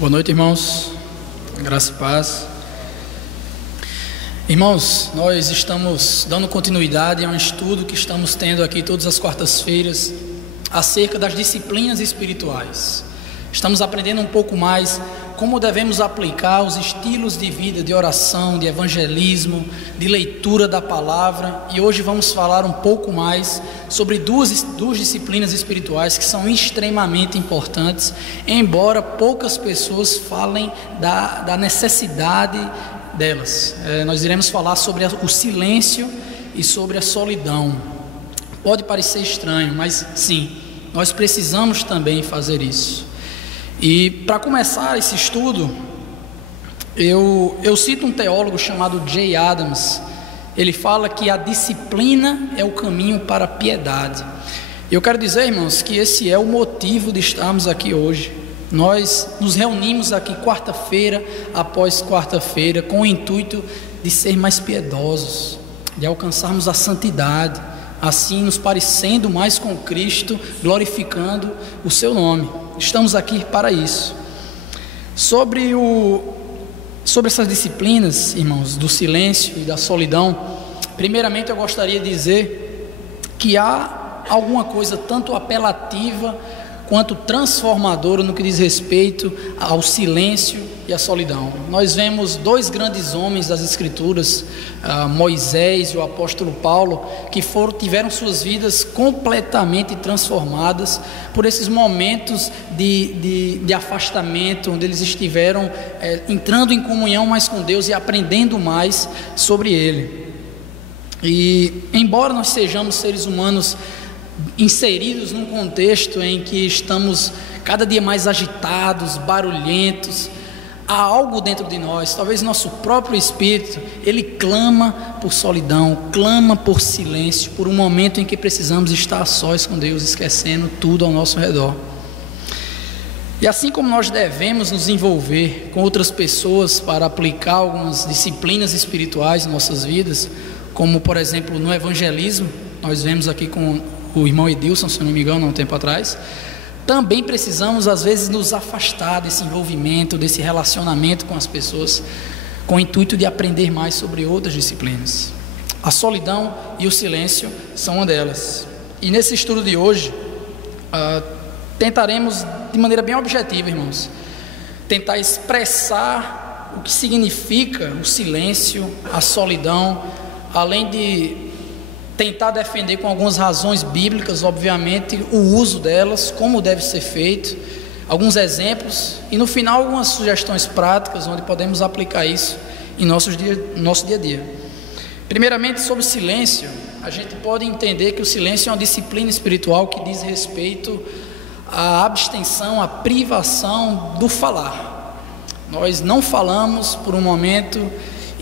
Boa noite, irmãos. Graça e paz. Irmãos, nós estamos dando continuidade a um estudo que estamos tendo aqui todas as quartas-feiras acerca das disciplinas espirituais. Estamos aprendendo um pouco mais como devemos aplicar os estilos de vida, de oração, de evangelismo, de leitura da palavra. E hoje vamos falar um pouco mais sobre duas disciplinas espirituais que são extremamente importantes, embora poucas pessoas falem da necessidade delas. Nós iremos falar sobre o silêncio e sobre a solidão. Pode parecer estranho, mas sim, nós precisamos também fazer isso. E para começar esse estudo, eu cito um teólogo chamado Jay Adams. Ele fala que a disciplina é o caminho para a piedade. E eu quero dizer, irmãos, que esse é o motivo de estarmos aqui hoje. Nós nos reunimos aqui quarta-feira após quarta-feira com o intuito de ser mais piedosos, de alcançarmos a santidade, assim nos parecendo mais com Cristo, glorificando o seu nome. Estamos aqui para isso. Sobre essas disciplinas, irmãos, do silêncio e da solidão, primeiramente eu gostaria de dizer que há alguma coisa tanto apelativa quanto transformadora no que diz respeito ao silêncio e à solidão. Nós vemos dois grandes homens das Escrituras, Moisés e o apóstolo Paulo, que tiveram suas vidas completamente transformadas por esses momentos de afastamento, onde eles estiveram entrando em comunhão mais com Deus e aprendendo mais sobre Ele. E embora nós sejamos seres humanos inseridos num contexto em que estamos cada dia mais agitados, barulhentos, há algo dentro de nós, talvez nosso próprio espírito, ele clama por solidão, clama por silêncio, por um momento em que precisamos estar a sós com Deus, esquecendo tudo ao nosso redor. E assim como nós devemos nos envolver com outras pessoas para aplicar algumas disciplinas espirituais em nossas vidas, como por exemplo no evangelismo, nós vemos aqui com o irmão Edilson, se não me engano, há um tempo atrás, também precisamos às vezes nos afastar desse envolvimento, desse relacionamento com as pessoas, com o intuito de aprender mais sobre outras disciplinas. A solidão e o silêncio são uma delas. E nesse estudo de hoje, tentaremos de maneira bem objetiva, irmãos, tentar expressar o que significa o silêncio, a solidão, além de tentar defender com algumas razões bíblicas, obviamente, o uso delas, como deve ser feito, alguns exemplos e no final algumas sugestões práticas onde podemos aplicar isso em nosso dia a dia. Primeiramente, sobre o silêncio, a gente pode entender que o silêncio é uma disciplina espiritual que diz respeito à abstenção, à privação do falar. Nós não falamos por um momento.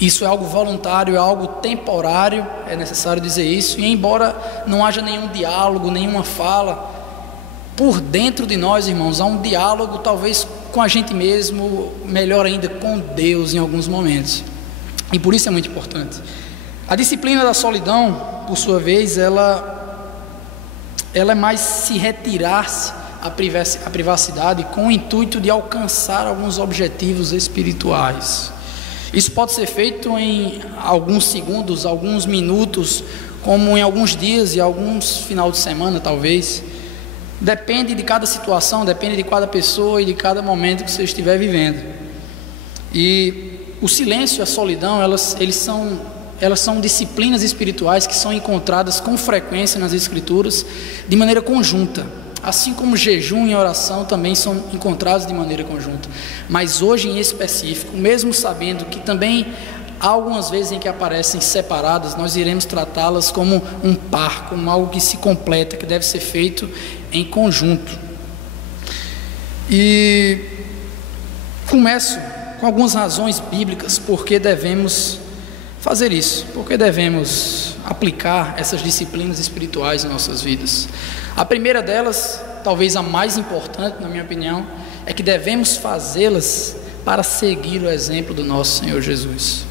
Isso é algo voluntário, é algo temporário, é necessário dizer isso. E embora não haja nenhum diálogo, nenhuma fala, por dentro de nós, irmãos, há um diálogo talvez com a gente mesmo, melhor ainda com Deus em alguns momentos. E por isso é muito importante. A disciplina da solidão, por sua vez, ela é mais se retirar-se à privacidade com o intuito de alcançar alguns objetivos espirituais. Isso pode ser feito em alguns segundos, alguns minutos, como em alguns dias e alguns final de semana, talvez. Depende de cada situação, depende de cada pessoa e de cada momento que você estiver vivendo. E o silêncio e a solidão, elas são disciplinas espirituais que são encontradas com frequência nas Escrituras de maneira conjunta. Assim como jejum e oração também são encontrados de maneira conjunta. Mas hoje em específico, mesmo sabendo que também há algumas vezes em que aparecem separadas, nós iremos tratá-las como um par, como algo que se completa, que deve ser feito em conjunto. E começo com algumas razões bíblicas por que devemos fazer isso, por que devemos aplicar essas disciplinas espirituais em nossas vidas. A primeira delas, talvez a mais importante, na minha opinião, é que devemos fazê-las para seguir o exemplo do nosso Senhor Jesus.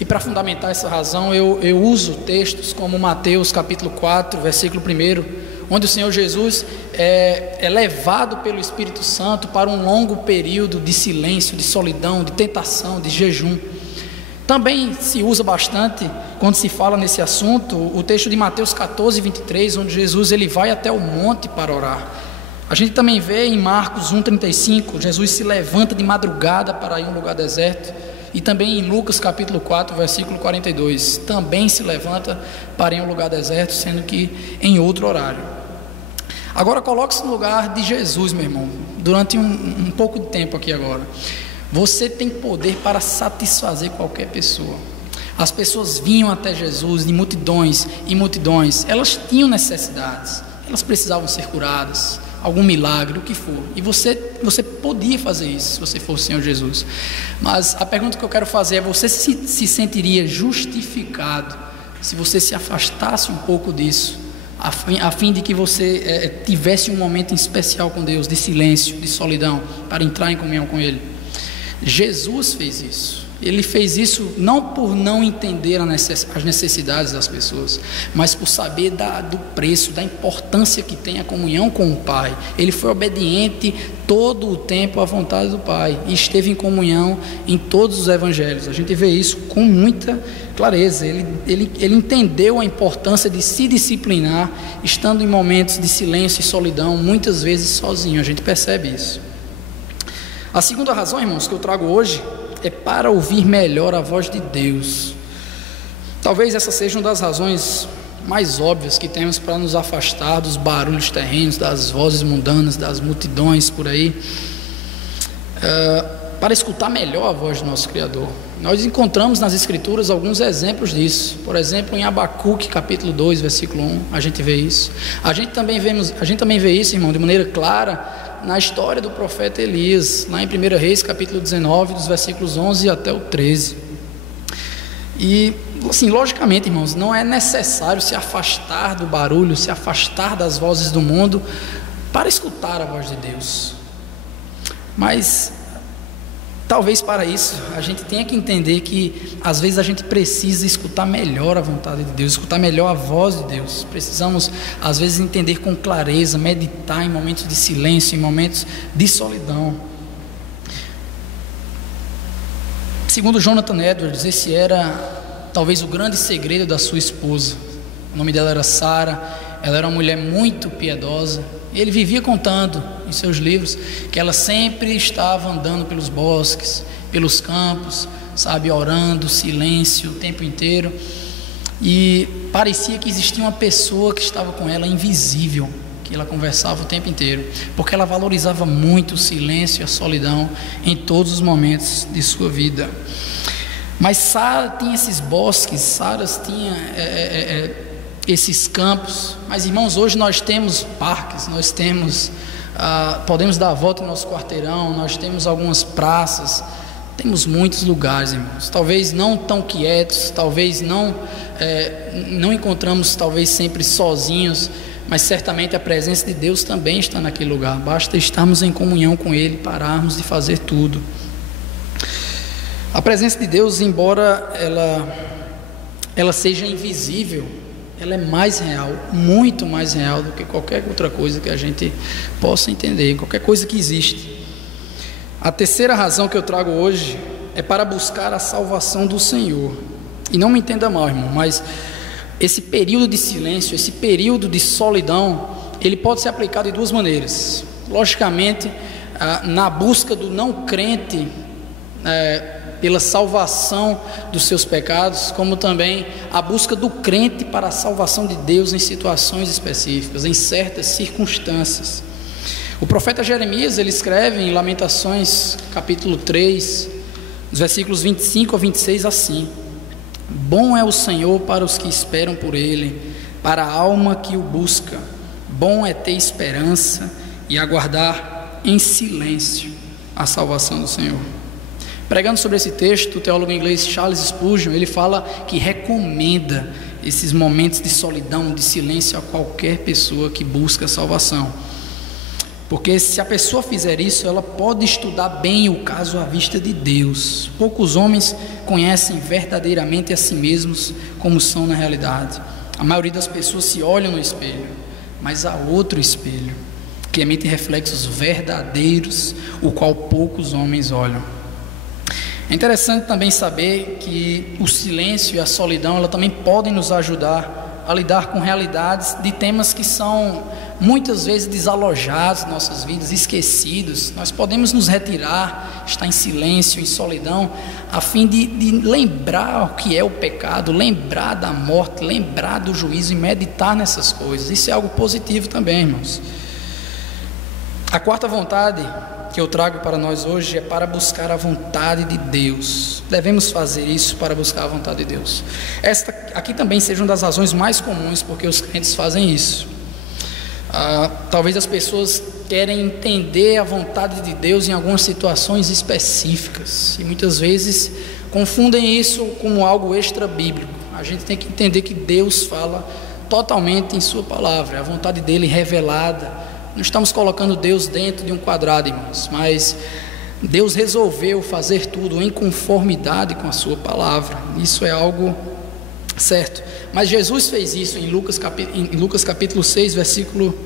E para fundamentar essa razão, eu uso textos como Mateus capítulo 4, versículo 1, onde o Senhor Jesus é levado pelo Espírito Santo para um longo período de silêncio, de solidão, de tentação, de jejum. Também se usa bastante, quando se fala nesse assunto, o texto de Mateus 14, 23, onde Jesus ele vai até o monte para orar. A gente também vê em Marcos 1,35, Jesus se levanta de madrugada para ir a um lugar deserto. E também em Lucas capítulo 4, versículo 42, também se levanta para ir a um lugar deserto, sendo que em outro horário. Agora coloque-se no lugar de Jesus, meu irmão, durante um pouco de tempo aqui agora. Você tem poder para satisfazer qualquer pessoa. As pessoas vinham até Jesus de multidões e multidões. Elas tinham necessidades, elas precisavam ser curadas, algum milagre, o que for. E você podia fazer isso se você fosse o Senhor Jesus. Mas a pergunta que eu quero fazer é: você se sentiria justificado se você se afastasse um pouco disso, a fim de que você tivesse um momento especial com Deus, de silêncio, de solidão, para entrar em comunhão com Ele? Jesus fez isso. Ele fez isso não por não entender as necessidades das pessoas, mas por saber do preço, da importância que tem a comunhão com o Pai. Ele foi obediente todo o tempo à vontade do Pai e esteve em comunhão em todos os evangelhos. A gente vê isso com muita clareza. Ele entendeu a importância de se disciplinar, estando em momentos de silêncio e solidão, muitas vezes sozinho. A gente percebe isso. A segunda razão, irmãos, que eu trago hoje é para ouvir melhor a voz de Deus. Talvez essa seja uma das razões mais óbvias que temos para nos afastar dos barulhos terrenos, das vozes mundanas, das multidões por aí, para escutar melhor a voz do nosso Criador. Nós encontramos nas Escrituras alguns exemplos disso. Por exemplo, em Abacuque capítulo 2, versículo 1, a gente vê isso. A gente também vê isso, irmão, de maneira clara na história do profeta Elias, lá em 1 Reis capítulo 19, dos versículos 11 até o 13. E assim, logicamente, irmãos, não é necessário se afastar do barulho, se afastar das vozes do mundo para escutar a voz de Deus. Mas talvez para isso a gente tenha que entender que às vezes a gente precisa escutar melhor a vontade de Deus, escutar melhor a voz de Deus. Precisamos às vezes entender com clareza, meditar em momentos de silêncio, em momentos de solidão. Segundo Jonathan Edwards, esse era talvez o grande segredo da sua esposa. O nome dela era Sara. Ela era uma mulher muito piedosa. Ele vivia contando em seus livros que ela sempre estava andando pelos bosques, pelos campos, sabe, orando, silêncio o tempo inteiro. E parecia que existia uma pessoa que estava com ela, invisível, que ela conversava o tempo inteiro, porque ela valorizava muito o silêncio e a solidão em todos os momentos de sua vida. Mas Sara tinha esses bosques, Sara tinha esses campos. Mas, irmãos, hoje nós temos parques, nós temos, podemos dar a volta no nosso quarteirão, nós temos algumas praças, temos muitos lugares, irmãos, talvez não tão quietos, talvez não encontramos talvez sempre sozinhos, mas certamente a presença de Deus também está naquele lugar. Basta estarmos em comunhão com Ele, pararmos de fazer tudo. A presença de Deus, embora ela seja invisível, ela é mais real, muito mais real do que qualquer outra coisa que a gente possa entender, qualquer coisa que existe. A terceira razão que eu trago hoje é para buscar a salvação do Senhor. E não me entenda mal, irmão, mas esse período de silêncio, esse período de solidão, ele pode ser aplicado de duas maneiras. Logicamente, na busca do não crente pela salvação dos seus pecados, como também a busca do crente para a salvação de Deus em situações específicas, em certas circunstâncias. O profeta Jeremias, ele escreve em Lamentações capítulo 3, os versículos 25 a 26 assim: bom é o Senhor para os que esperam por Ele, para a alma que o busca. Bom é ter esperança e aguardar em silêncio a salvação do Senhor. Pregando sobre esse texto, o teólogo inglês Charles Spurgeon, ele fala que recomenda esses momentos de solidão, de silêncio a qualquer pessoa que busca a salvação. Porque se a pessoa fizer isso, ela pode estudar bem o caso à vista de Deus. Poucos homens conhecem verdadeiramente a si mesmos como são na realidade. A maioria das pessoas se olham no espelho, mas há outro espelho, que emite reflexos verdadeiros, o qual poucos homens olham. É interessante também saber que o silêncio e a solidão, ela também podem nos ajudar a lidar com realidades de temas que são muitas vezes desalojados em nossas vidas, esquecidos. Nós podemos nos retirar, estar em silêncio, em solidão, a fim de lembrar o que é o pecado, lembrar da morte, lembrar do juízo e meditar nessas coisas. Isso é algo positivo também, irmãos. A quarta vontade que eu trago para nós hoje é para buscar a vontade de Deus. Devemos fazer isso para buscar a vontade de Deus. Esta aqui também seja uma das razões mais comuns porque os crentes fazem isso. Talvez as pessoas querem entender a vontade de Deus em algumas situações específicas e muitas vezes confundem isso como algo extra bíblico. A gente tem que entender que Deus fala totalmente em sua palavra, a vontade dele revelada. Não estamos colocando Deus dentro de um quadrado, irmãos, mas Deus resolveu fazer tudo em conformidade com a sua palavra. Isso é algo certo. Mas Jesus fez isso em Lucas capítulo 6, versículo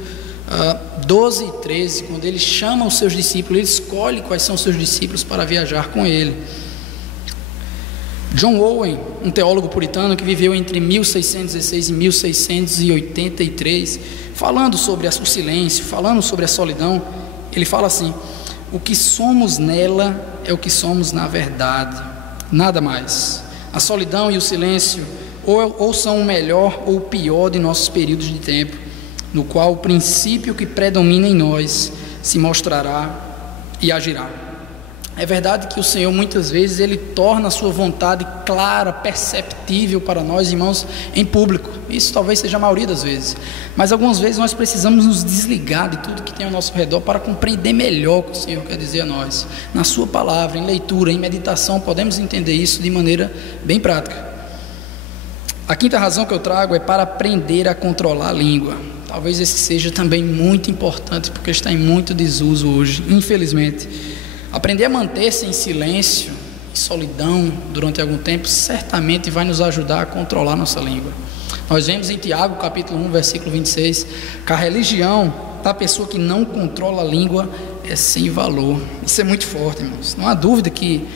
12 e 13, quando ele chama os seus discípulos, ele escolhe quais são os seus discípulos para viajar com ele. John Owen, um teólogo puritano que viveu entre 1616 e 1683, falando sobre o silêncio, falando sobre a solidão, ele fala assim: o que somos nela é o que somos na verdade, nada mais. A solidão e o silêncio ou são o melhor ou o pior de nossos períodos de tempo, no qual o princípio que predomina em nós se mostrará e agirá. É verdade que o Senhor muitas vezes ele torna a sua vontade clara, perceptível para nós, irmãos, em público. Isso talvez seja a maioria das vezes, mas algumas vezes nós precisamos nos desligar de tudo que tem ao nosso redor para compreender melhor o que o Senhor quer dizer a nós. Na sua palavra, em leitura, em meditação, podemos entender isso de maneira bem prática. A quinta razão que eu trago é para aprender a controlar a língua. Talvez esse seja também muito importante, porque está em muito desuso hoje, infelizmente. Aprender a manter-se em silêncio e solidão durante algum tempo certamente vai nos ajudar a controlar nossa língua. Nós vemos em Tiago capítulo 1, versículo 26, que a religião da pessoa que não controla a língua é sem valor. Isso é muito forte, irmãos. Não há dúvida que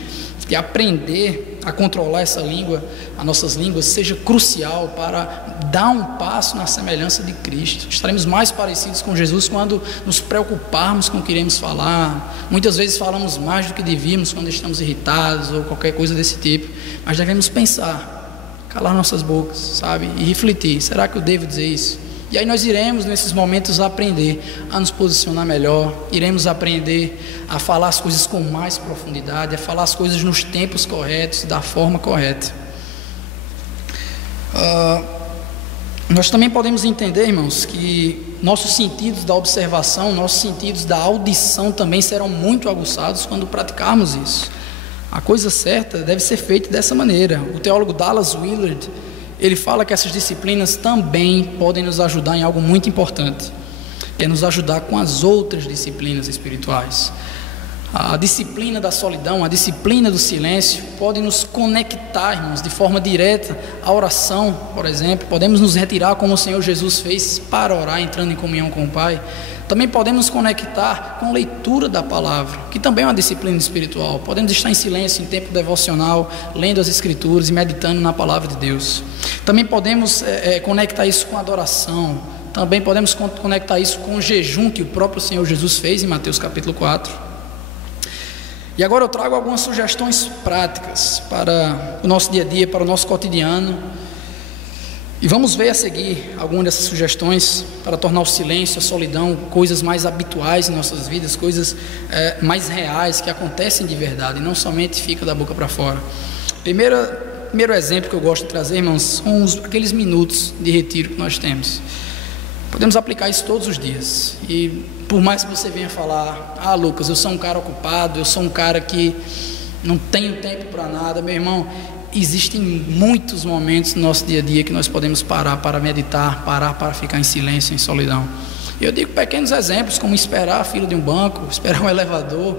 aprender a controlar essa língua, as nossas línguas, seja crucial para dar um passo na semelhança de Cristo. Estaremos mais parecidos com Jesus quando nos preocuparmos com o que iremos falar. Muitas vezes falamos mais do que devíamos quando estamos irritados ou qualquer coisa desse tipo, mas devemos pensar, calar nossas bocas, sabe, e refletir: será que eu devo dizer isso? E aí nós iremos nesses momentos aprender a nos posicionar melhor, iremos aprender a falar as coisas com mais profundidade, a falar as coisas nos tempos corretos, da forma correta. Nós também podemos entender, irmãos, que nossos sentidos da observação, nossos sentidos da audição também serão muito aguçados quando praticarmos isso. A coisa certa deve ser feita dessa maneira. O teólogo Dallas Willard, ele fala que essas disciplinas também podem nos ajudar em algo muito importante, que é nos ajudar com as outras disciplinas espirituais. A disciplina da solidão, a disciplina do silêncio pode nos conectar, irmãos, de forma direta à oração, por exemplo. Podemos nos retirar como o Senhor Jesus fez para orar, entrando em comunhão com o Pai. Também podemos nos conectar com a leitura da palavra, que também é uma disciplina espiritual. Podemos estar em silêncio, em tempo devocional, lendo as Escrituras e meditando na palavra de Deus. Também podemos conectar isso com a adoração. Também podemos conectar isso com o jejum que o próprio Senhor Jesus fez em Mateus capítulo 4. E agora eu trago algumas sugestões práticas para o nosso dia a dia, para o nosso cotidiano. E vamos ver a seguir algumas dessas sugestões para tornar o silêncio, a solidão, coisas mais habituais em nossas vidas, coisas mais reais, que acontecem de verdade, e não somente fica da boca para fora. Primeiro exemplo que eu gosto de trazer, irmãos, são aqueles minutos de retiro que nós temos. Podemos aplicar isso todos os dias. E por mais que você venha falar: ah, Lucas, eu sou um cara ocupado, eu sou um cara que não tenho tempo para nada, meu irmão, existem muitos momentos no nosso dia a dia que nós podemos parar para meditar, parar para ficar em silêncio, em solidão. Eu digo pequenos exemplos, como esperar a fila de um banco, esperar um elevador,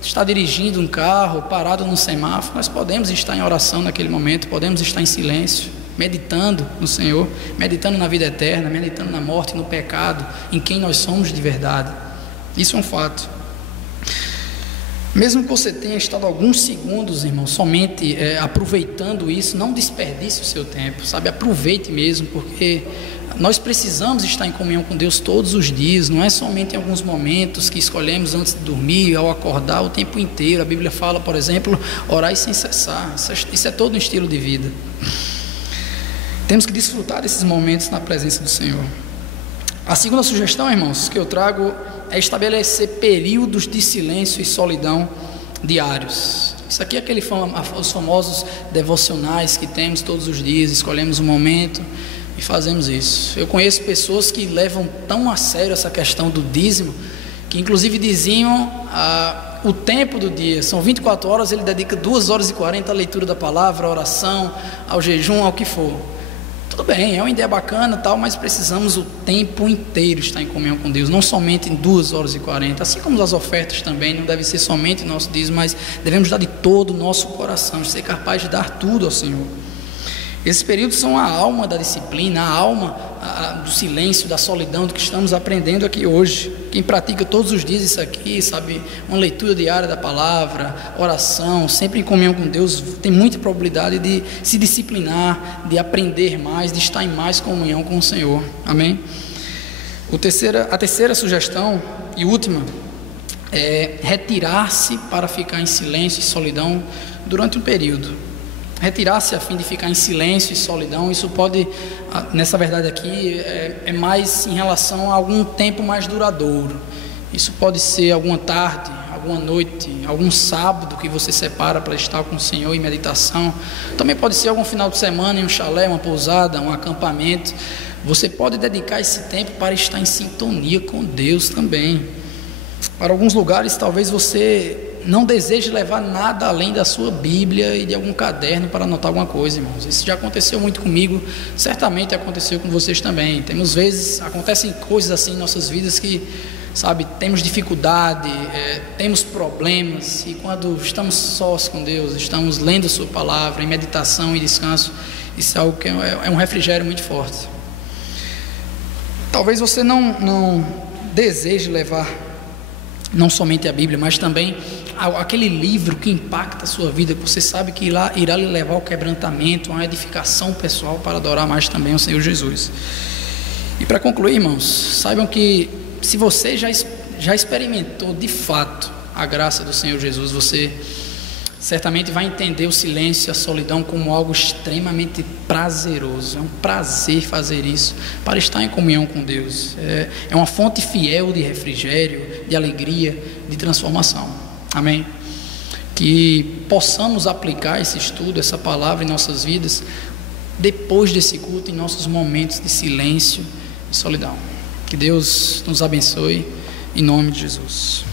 estar dirigindo um carro, parado num semáforo. Nós podemos estar em oração naquele momento, podemos estar em silêncio. meditando no Senhor, meditando na vida eterna, meditando na morte e no pecado, em quem nós somos de verdade. Isso é um fato. Mesmo que você tenha estado alguns segundos, irmão, somente aproveitando isso, não desperdice o seu tempo, sabe? Aproveite mesmo, porque nós precisamos estar em comunhão com Deus todos os dias, não é somente em alguns momentos que escolhemos antes de dormir, ao acordar, o tempo inteiro. A Bíblia fala, por exemplo, orar sem cessar. Isso é todo um estilo de vida. Temos que desfrutar desses momentos na presença do Senhor. A segunda sugestão, irmãos, que eu trago é estabelecer períodos de silêncio e solidão diários. Isso aqui é os famosos devocionais que temos todos os dias, escolhemos um momento e fazemos isso. Eu conheço pessoas que levam tão a sério essa questão do dízimo, que inclusive diziam o tempo do dia, são 24 horas, ele dedica 2 horas e 40 à leitura da palavra, à oração, ao jejum, ao que for. Tudo bem, é uma ideia bacana, tal, mas precisamos o tempo inteiro estar em comunhão com Deus, não somente em 2 horas e 40, assim como as ofertas também, não deve ser somente o nosso dízimo, mas devemos dar de todo o nosso coração, ser capaz de dar tudo ao Senhor. Esses períodos são a alma da disciplina, a alma do silêncio, da solidão, do que estamos aprendendo aqui hoje. Quem pratica todos os dias isso aqui, sabe, uma leitura diária da palavra, oração, sempre em comunhão com Deus, tem muita probabilidade de se disciplinar, de aprender mais, de estar em mais comunhão com o Senhor. Amém? A terceira sugestão e última é retirar-se para ficar em silêncio e solidão durante um período. Retirar-se a fim de ficar em silêncio e solidão, isso pode, nessa verdade aqui, é mais em relação a algum tempo mais duradouro. Isso pode ser alguma tarde, alguma noite, algum sábado que você separa para estar com o Senhor em meditação. Também pode ser algum final de semana em um chalé, uma pousada, um acampamento. Você pode dedicar esse tempo para estar em sintonia com Deus também. Para alguns lugares, talvez você não deseje levar nada além da sua Bíblia e de algum caderno para anotar alguma coisa, irmãos. Isso já aconteceu muito comigo, certamente aconteceu com vocês também. Acontecem coisas assim em nossas vidas que, sabe, temos dificuldade, temos problemas, e quando estamos sós com Deus, estamos lendo a sua palavra, em meditação e descanso, isso é algo que é um refrigério muito forte. Talvez você não deseje levar não somente a Bíblia, mas também aquele livro que impacta a sua vida, que você sabe que irá lhe levar ao quebrantamento, a uma edificação pessoal para adorar mais também o Senhor Jesus. E para concluir, irmãos, saibam que se você já experimentou de fato a graça do Senhor Jesus, você certamente vai entender o silêncio e a solidão como algo extremamente prazeroso. É um prazer fazer isso, para estar em comunhão com Deus. É uma fonte fiel de refrigério, de alegria, de transformação. Amém? Que possamos aplicar esse estudo, essa palavra em nossas vidas, depois desse culto, em nossos momentos de silêncio e solidão. Que Deus nos abençoe, em nome de Jesus.